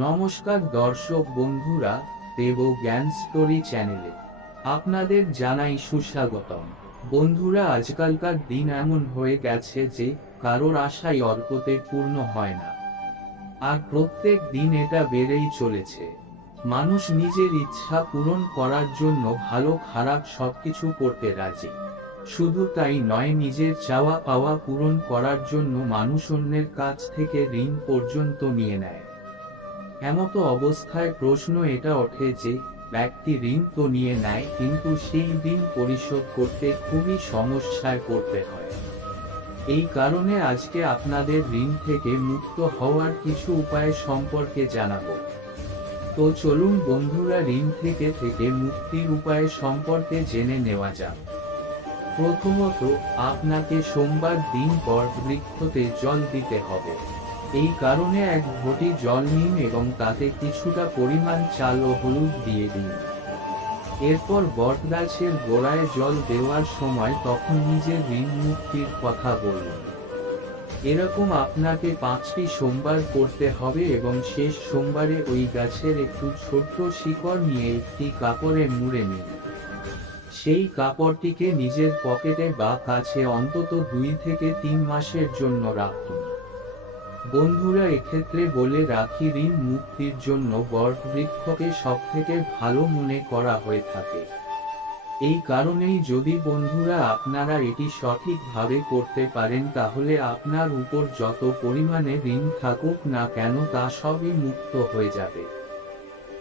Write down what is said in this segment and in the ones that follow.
নমস্কার দর্শক বন্ধুরা, দেব জ্ঞান স্টোরি চ্যানেলে আপনাদের জানাই সুস্বাগতম। বন্ধুরা, আজকালকার দিন এমন হয়ে গেছে যে কারোর আশাই অল্পতে পূর্ণ হয় না, আর প্রত্যেক দিন এটা বেড়েই চলেছে। মানুষ নিজের ইচ্ছা পূরণ করার জন্য ভালো খারাপ সবকিছু করতে রাজি। শুধু তাই নয়, নিজের চাওয়া পাওয়া পূরণ করার জন্য মানুষ অন্যের কাছ থেকে ঋণ পর্যন্ত নিয়ে নেয়। এমতো অবস্থায় প্রশ্ন এটা ওঠে যে, ব্যক্তি ঋণ তো নিয়ে নেয়, কিন্তু সেই ঋণ পরিশোধ করতে খুবই সমস্যায় পড়তে হয়। এই কারণে আজকে আপনাদের ঋণ থেকে মুক্ত হওয়ার কিছু উপায় সম্পর্কে জানাবো। তো চলুন বন্ধুরা, ঋণ থেকে মুক্তির উপায় সম্পর্কে জেনে নেওয়া যাক। প্রথমত, আপনাকে সোমবার দিন বটবৃক্ষতে জল দিতে হবে। এই কারণে এক ঘটি জল নিন এবং তাতে কিছুটা পরিমাণ চাল ও হলুদ দিয়ে দিন। এরপর বটগাছের গোড়ায় জল দেওয়ার সময় তখন নিজের ঋণ মুক্তির কথা বলুন। এরকম আপনাকে 5টি সোমবার করতে হবে এবং শেষ সোমবারে ওই গাছের একটু ছোট্ট শিকড় নিয়ে একটি কাপড়ে মুড়ে নিন। সেই কাপড়টিকে নিজের পকেটে বা কাছে অন্তত 2 থেকে 3 মাসের জন্য রাখুন। বন্ধুরা, এক্ষেত্রে বলে রাখি, ঋণ মুক্তির জন্য বটবৃক্ষকে সবথেকে ভালো মনে করা হয়ে থাকে। এই কারণেই যদি বন্ধুরা আপনারা এটি সঠিকভাবে করতে পারেন, তাহলে আপনার উপর যত পরিমাণে ঋণ থাকুক না কেন তা সবই মুক্ত হয়ে যাবে।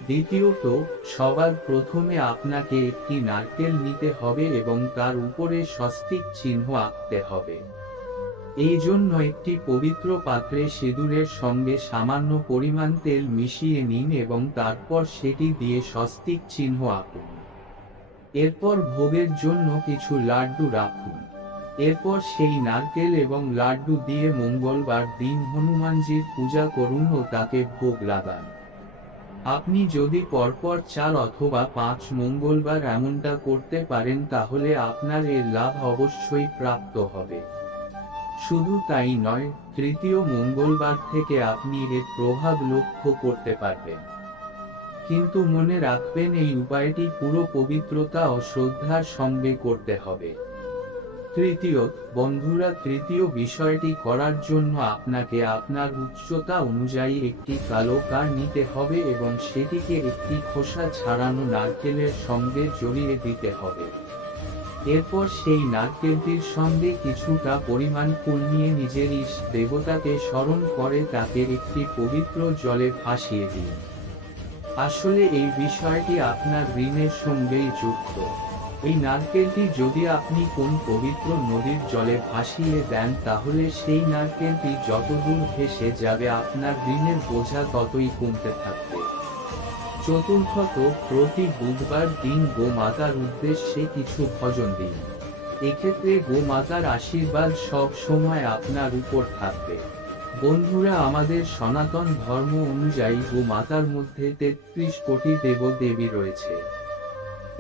দ্বিতীয়ত, সবার প্রথমে আপনাকে একটি নারকেল নিতে হবে এবং তার উপরে স্বস্তিক চিহ্ন আঁকতে হবে। এই জন্য একটি পবিত্র পাত্রে সিঁদুরের সঙ্গে সামান্য পরিমাণ তেল মিশিয়ে নিন এবং তারপর সেটি দিয়ে স্বস্তিক চিহ্ন আঁকুন। এরপর ভোগের জন্য কিছু লাড্ডু রাখুন। এরপর সেই নারকেল এবং লাড্ডু দিয়ে মঙ্গলবার দিন হনুমানজির পূজা করুন ও তাকে ভোগ লাগান। আপনি যদি পরপর 4 অথবা 5 মঙ্গলবার এমনটা করতে পারেন, তাহলে আপনার এর লাভ অবশ্যই প্রাপ্ত হবে। শুধু তাই নয়, তৃতীয় মঙ্গলবার থেকে আপনি এর প্রভাব লক্ষ্য করতে পারবেন। কিন্তু মনে রাখবেন, এই উপায়টি পুরো পবিত্রতা ও শ্রদ্ধার সঙ্গে করতে হবে। বন্ধুরা, তৃতীয় বিষয়টি করার জন্য আপনাকে আপনার উচ্চতা অনুযায়ী একটি কালো কার নিতে হবে এবং সেটিকে একটি খোসা ছাড়ানো নারকেলের সঙ্গে জড়িয়ে দিতে হবে। এরপর সেই নারকেলটির সঙ্গে কিছুটা পরিমাণ ফুল নিয়ে নিজের ইষ্ট দেবতাকে স্মরণ করে তাকে একটি পবিত্র জলে ভাসিয়ে দিন। আসলে এই বিষয়টি আপনার ঋণের সঙ্গেই যুক্ত। এই নারকেলটি যদি আপনি কোন পবিত্র নদীর জলে ভাসিয়ে দেন, তাহলে সেই নারকেলটি যতদূর ভেসে যাবে আপনার ঋণের বোঝা ততই কমতে থাকবে। চতুর্থত, প্রতি বুধবার দিন গোমাতার উদ্দেশ্যে কিছু ভজন দিন। এক্ষেত্রে গোমাতার আশীর্বাদ সব সময় আপনার উপর থাকবে। বন্ধুরা, আমাদের সনাতন ধর্ম অনুযায়ী গোমাতার মধ্যে 33 কোটি দেবদেবী রয়েছে।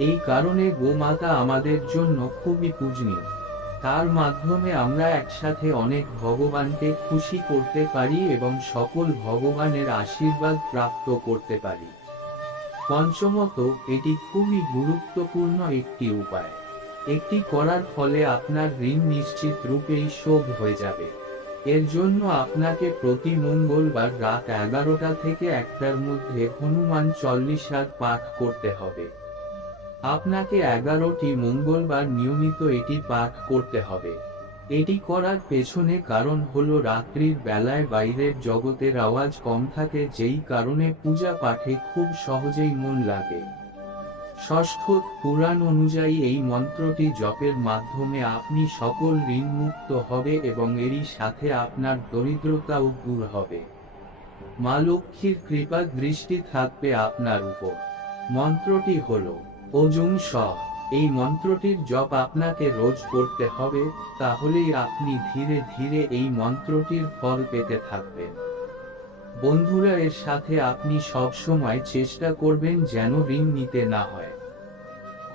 এই কারণে গোমাতা আমাদের জন্য খুবই পূজনীয়। তার মাধ্যমে আমরা একসাথে অনেক ভগবানকে খুশি করতে পারি এবং সকল ভগবানের আশীর্বাদ প্রাপ্ত করতে পারি। পঞ্চমত, এটি খুবই গুরুত্বপূর্ণ একটি উপায়। এটি করার ফলে আপনার ঋণ নিশ্চিত রূপেই শোধ হয়ে যাবে। এর জন্য আপনাকে প্রতি মঙ্গলবার রাত 11টা থেকে 1টার মধ্যে হনুমান চল্লিশার পাঠ করতে হবে। আপনাকে 11টি মঙ্গলবার নিয়মিত এটি পাঠ করতে হবে। এটি করার পেছনে কারণ হলো, রাত্রির বেলায় বাইরের জগতের আওয়াজ কম থাকে, যেই কারণে পূজা পাঠে খুব সহজেই মন লাগে। ষষ্ঠ, পুরাণ অনুযায়ী এই মন্ত্রটি জপের মাধ্যমে আপনি সকল ঋণ মুক্ত হবে এবং এরই সাথে আপনার দরিদ্রতাও দূর হবে। মা লক্ষ্মীর কৃপা দৃষ্টি থাকবে আপনার উপর। মন্ত্রটি হলো ওজুং স। এই মন্ত্রটির জপ আপনাকে রোজ করতে হবে, তাহলেই আপনি ধীরে ধীরে এই মন্ত্রটির ফল পেতে থাকবেন। বন্ধুরা, এর সাথে আপনি সব সময় চেষ্টা করবেন যেন ঋণ নিতে না হয়।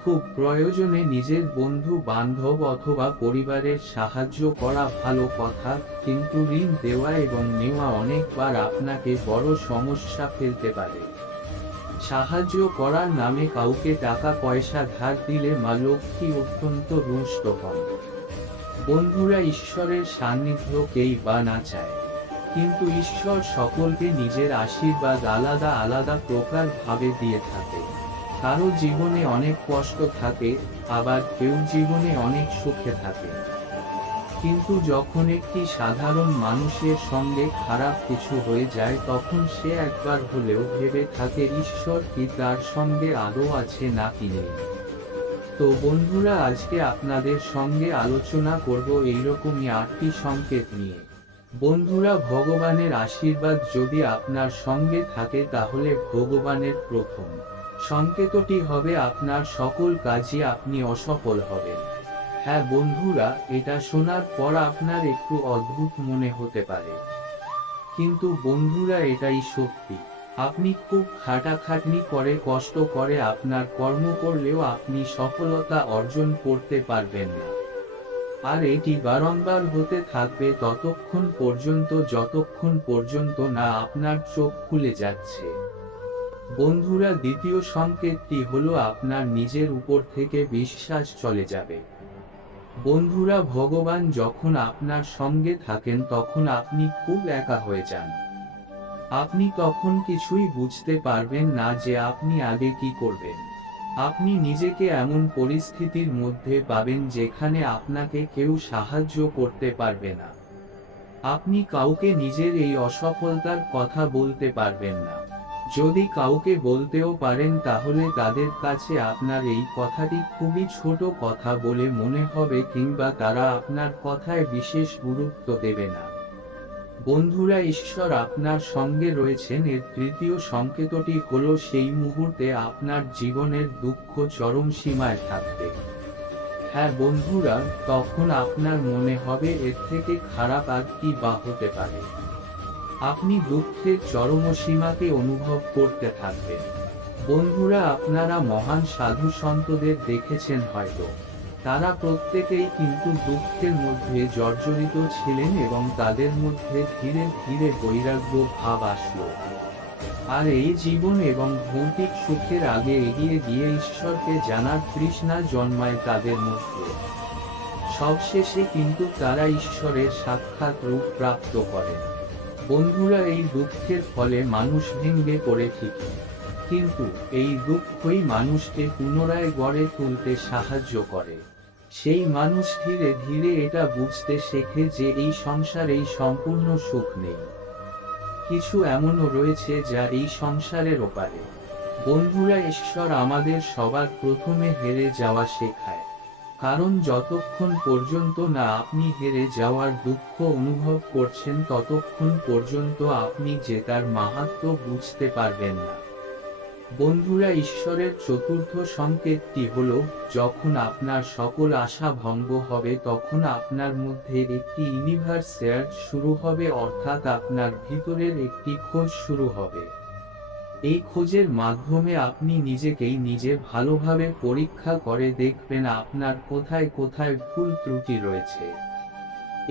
খুব প্রয়োজনে নিজের বন্ধু বান্ধব অথবা পরিবারের সাহায্য করা ভালো কথা, কিন্তু ঋণ দেওয়া এবং নেওয়া অনেকবার আপনাকে বড় সমস্যা ফেলতে পারে। সাহায্য করার নামে কাউকে টাকা পয়সা ধার দিলে মা লক্ষ্মী অত্যন্ত রুষ্ট হন। বন্ধুরা, ঈশ্বরের সান্নিধ্য কেই বা না চায়, কিন্তু ঈশ্বর সকলকে নিজের আশীর্বাদ আলাদা আলাদা প্রকার ভাবে দিয়ে থাকে। কারো জীবনে অনেক কষ্ট থাকে, আবার কেউ জীবনে অনেক সুখে থাকে। কিন্তু যখন একটি সাধারণ মানুষের সঙ্গে খারাপ কিছু হয়ে যায়, তখন সে একবার হলেও ভেবে থাকে ঈশ্বর কি তার সঙ্গে আদৌ আছে নাকি নেই। তো বন্ধুরা, আজকে আপনাদের সঙ্গে আলোচনা করব এইরকমই 8টি সংকেত নিয়ে। বন্ধুরা, ভগবানের আশীর্বাদ যদি আপনার সঙ্গে থাকে তাহলে ভগবানের প্রথম সংকেতটি হবে আপনার সকল কাজে আপনি অসফল হবেন। হ্যাঁ বন্ধুরা, এটা শোনার পর আপনার একটু অদ্ভুত মনে হতে পারে, কিন্তু বন্ধুরা এটাই সত্যি। আপনি খুব খাটাখাটনি করে কষ্ট করে আপনার কর্ম করলেও আপনি সফলতা অর্জন করতে পারবেন না। আর এটি বারংবার হতে থাকবে ততক্ষণ পর্যন্ত যতক্ষণ পর্যন্ত না আপনার চোখ খুলে যাচ্ছে। বন্ধুরা, দ্বিতীয় সংকেতটি হলো আপনার নিজের উপর থেকে বিশ্বাস চলে যাবে। বন্ধুরা, ভগবান যখন আপনার সঙ্গে থাকেন তখন আপনি খুব একা হয়ে যান। আপনি তখন কিছুই বুঝতে পারবেন না যে আপনি আগে কি করবেন। আপনি নিজেকে এমন পরিস্থিতির মধ্যে পাবেন যেখানে আপনাকে কেউ সাহায্য করতে পারবে না। আপনি কাউকে নিজের এই অসফলতার কথা বলতে পারবেন না। যদি কাউকে বলতেও পারেন তাহলে তাদের কাছে আপনার এই কথাটি খুবই ছোট কথা বলে মনে হবে, কিংবা তারা আপনার কথায় বিশেষ গুরুত্ব দেবে না। বন্ধুরা, ঈশ্বর আপনার সঙ্গে রয়েছেন এর তৃতীয় সংকেতটি হলো সেই মুহূর্তে আপনার জীবনের দুঃখ চরম সীমায় থাকবে। হ্যাঁ বন্ধুরা, তখন আপনার মনে হবে এর থেকে খারাপ আর কি বা হতে পারে। আপনি দুঃখের চরম সীমাকে অনুভব করতে থাকবেন। বন্ধুরা, আপনারা মহান সাধু সন্তদের দেখেছেন হয়তো, তারা প্রত্যেকেই কিন্তু দুঃখের মধ্যে জর্জরিত ছিলেন এবং তাদের মধ্যে ধীরে ধীরে বৈরাগ্য ভাব আসলো। আর এই জীবন এবং ভৌতিক সুখের আগে এগিয়ে গিয়ে ঈশ্বরকে জানার তৃষ্ণা জন্মায় তাদের মধ্যে। সবশেষে কিন্তু তারা ঈশ্বরের সাক্ষাৎ রূপ প্রাপ্ত করেন। বন্ধুরা, এই দুঃখের ফলে মানুষ ভেঙে পড়ে ঠিকই, কিন্তু এই দুঃখই মানুষকে পুনরায় গড়ে তুলতে সাহায্য করে। সেই মানুষ ধীরে ধীরে এটা বুঝতে শেখে যে এই সংসারেই সম্পূর্ণ সুখ নেই, কিছু এমনও রয়েছে যা এই সংসারের ওপারে। বন্ধুরা, ঈশ্বর আমাদের সবার প্রথমে হেরে যাওয়া শেখায়, কারণ যতক্ষণ পর্যন্ত না আপনি হেরে যাওয়ার দুঃখ অনুভব করছেন ততক্ষণ পর্যন্ত আপনি জেতার মাহাত্ম্য বুঝতে পারবেন না। বন্ধুরা, ঈশ্বরের চতুর্থ সংকেতটি হলো যখন আপনার সকল আশা ভঙ্গ হবে তখন আপনার মধ্যে একটি ইউনিভার্স সার্চ শুরু হবে, অর্থাৎ আপনার ভিতরের একটি খোঁজ শুরু হবে। এই খোঁজের মাধ্যমে আপনি নিজেকেই নিজে ভালোভাবে পরীক্ষা করে দেখবেন আপনার কোথায় কোথায় ভুল ত্রুটি রয়েছে।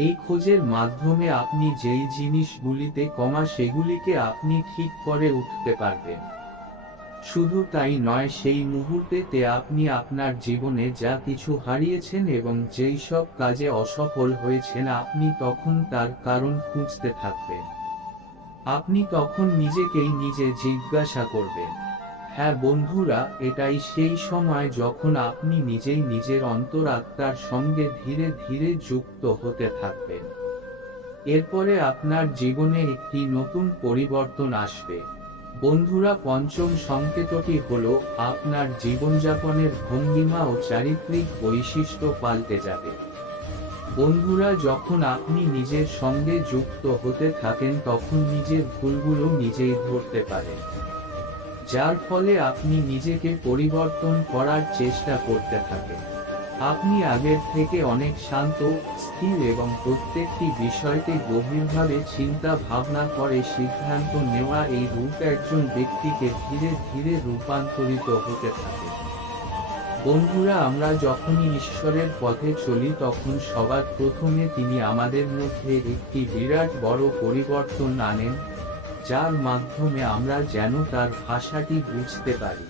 এই খোঁজের মাধ্যমে আপনি যেই জিনিসগুলিতে কমা সেগুলিকে আপনি ঠিক করে উঠতে পারবেন। শুধু তাই নয়, সেই মুহূর্তেতে আপনি আপনার জীবনে যা কিছু হারিয়েছেন এবং যেই সব কাজে অসফল হয়েছেন আপনি তখন তার কারণ খুঁজতে থাকবেন। আপনি তখন নিজেকেই নিজে জিজ্ঞাসা করবেন। হ্যাঁ বন্ধুরা, এটাই সেই সময় যখন আপনি নিজেই নিজের অন্তরাত্মার সঙ্গে ধীরে ধীরে যুক্ত হতে থাকবেন। এরপরে আপনার জীবনে একটি নতুন পরিবর্তন আসবে। বন্ধুরা, পঞ্চম সংকেতটি হলো আপনার জীবনযাপনের ভঙ্গিমা ও চারিত্রিক বৈশিষ্ট্য পাল্টে যাবে। বন্ধুরা, যখন আপনি নিজের সঙ্গে যুক্ত হতে থাকেন তখন নিজের ভুলগুলো নিজেই ধরতে পারেন, যার ফলে আপনি নিজেকে পরিবর্তন করার চেষ্টা করতে থাকেন। আপনি আগের থেকে অনেক শান্ত, স্থির এবং প্রত্যেকটি বিষয়কে গভীরভাবে চিন্তা ভাবনা করে সিদ্ধান্ত নেওয়া এই রূপ একজন ব্যক্তিকে ধীরে ধীরে রূপান্তরিত হতে থাকে। বন্ধুরা, আমরা যখনই ঈশ্বরের পথে চলি তখন সবার প্রথমে তিনি আমাদের মধ্যে একটি বিরাট বড় পরিবর্তন আনেন, যার মাধ্যমে আমরা যেন তার ভাষাটি বুঝতে পারি।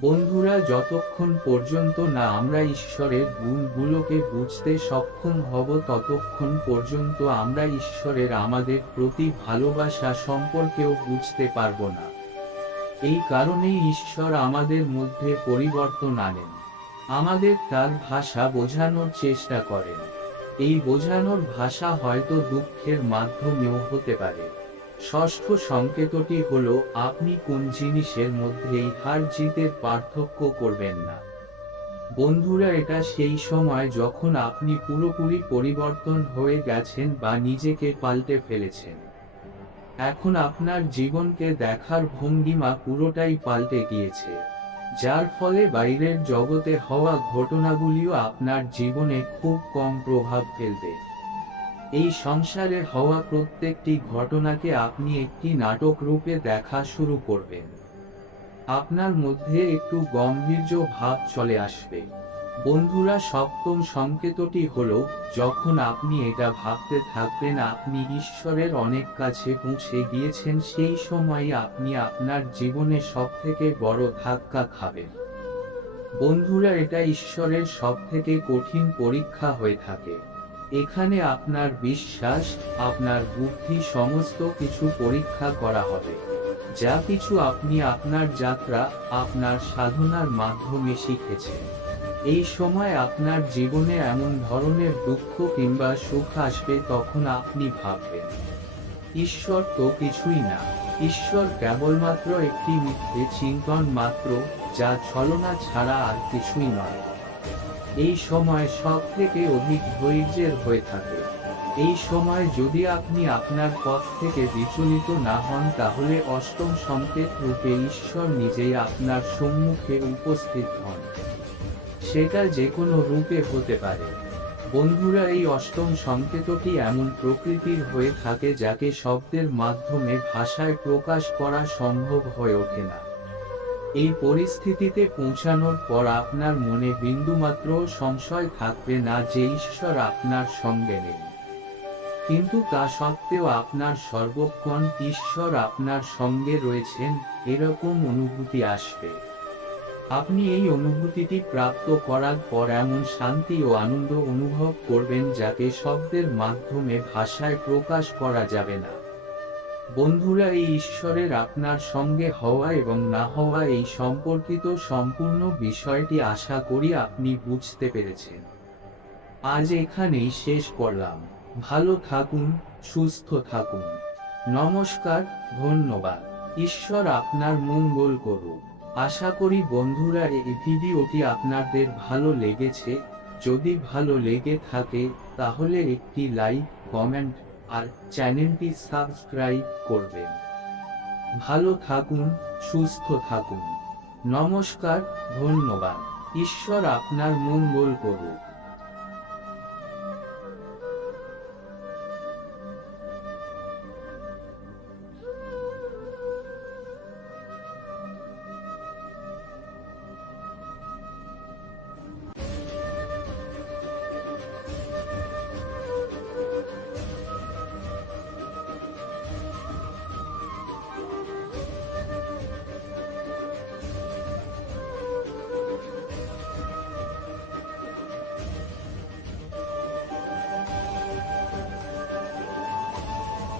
বন্ধুরা, যতক্ষণ পর্যন্ত না আমরা ঈশ্বরের গুণগুলোকে বুঝতে সক্ষম হব ততক্ষণ পর্যন্ত আমরা ঈশ্বরের আমাদের প্রতি ভালোবাসা সম্পর্কেও বুঝতে পারব না। এই কারণেই ঈশ্বর আমাদের মধ্যে পরিবর্তন আনেন, আমাদের তার ভাষা বোঝানোর চেষ্টা করেন। এই বোঝানোর ভাষা হয়তো দুঃখের মাধ্যমেও হতে পারে। ষষ্ঠ সংকেতটি হলো, আপনি কোন জিনিসের মধ্যেই হার জিতের পার্থক্য করবেন না। বন্ধুরা, এটা সেই সময় যখন আপনি পুরোপুরি পরিবর্তন হয়ে গেছেন বা নিজেকে পাল্টে ফেলেছেন। এখন আপনার জীবনকে দেখার ভঙ্গিমা পুরোটাই পাল্টে গিয়েছে, যার ফলে বাইরের জগতে হওয়া ঘটনাগুলিও আপনার জীবনে খুব কম প্রভাব ফেলবে। এই সংসারে হওয়া প্রত্যেকটি ঘটনাকে আপনি একটি নাটক রূপে দেখা শুরু করবেন। আপনার মধ্যে একটু গাম্ভীর্য ভাব চলে আসবে। বন্ধুরা, সপ্তম সংকেতটি হলো, যখন আপনি এটা ভাবতে থাকবেন আপনি ঈশ্বরের অনেক কাছে পৌঁছে গিয়েছেন, সেই সময়ই আপনি আপনার জীবনে সবথেকে বড় ধাক্কা খাবেন। বন্ধুরা, এটা ঈশ্বরের সবথেকে কঠিন পরীক্ষা হয়ে থাকে। এখানে আপনার বিশ্বাস, আপনার বুদ্ধি সমস্ত কিছু পরীক্ষা করা হবে। যা কিছু আপনি আপনার যাত্রা, আপনার সাধনার মাধ্যমে শিখেছেন। এই সময় আপনার জীবনে এমন ধরনের দুঃখ কিংবা সুখ আসবে তখন আপনি ভাববেন, ঈশ্বর তো কিছুই না, ঈশ্বর কেবলমাত্র একটি মিথ্যে চিন্তন মাত্র, যা ছলনা ছাড়া আর কিছুই নয়। এই সময় সব থেকে অধিক ধৈর্যের হয়ে থাকে। এই সময় যদি আপনি আপনার পথ থেকে বিচলিত না হন তাহলে অষ্টম সংকেত রূপে ঈশ্বর নিজেই আপনার সম্মুখে উপস্থিত হন। সেটা যে কোনো রূপে হতে পারে। বন্ধুরা, এই অষ্টম সংকেতটি এমন প্রকৃতির হয়ে থাকে যাকে শব্দের মাধ্যমে ভাষায় প্রকাশ করা সম্ভব হয়ে ওঠে না। এই পরিস্থিতিতে পৌঁছানোর পর আপনার মনে বিন্দুমাত্র সংশয় থাকবে না যে ঈশ্বর আপনার সঙ্গে নেই। কিন্তু তা সত্ত্বেও আপনার সর্বক্ষণ ঈশ্বর আপনার সঙ্গে রয়েছেন, এরকম অনুভূতি আসবে। আপনি এই অনুভূতিটি প্রাপ্ত করার পর এমন শান্তি ও আনন্দ অনুভব করবেন যাকে শব্দের মাধ্যমে ভাষায় প্রকাশ করা যাবে না। বন্ধুরা, এই ঈশ্বরের আপনার সঙ্গে হওয়া এবং না হওয়া এই সম্পর্কিত সম্পূর্ণ বিষয়টি আশা করি আপনি বুঝতে পেরেছেন। আজ এখানেই শেষ করলাম। ভালো থাকুন, সুস্থ থাকুন। নমস্কার, ধন্যবাদ। ঈশ্বর আপনার মঙ্গল করুন। আশা করি বন্ধুরা এই ভিডিওটি আপনাদের ভালো লেগেছে। যদি ভালো লেগে থাকে তাহলে একটি লাইক, কমেন্ট আর চ্যানেলটি সাবস্ক্রাইব করবেন। ভালো থাকুন, সুস্থ থাকুন। নমস্কার, ধন্যবাদ। ঈশ্বর আপনার মঙ্গল করুন।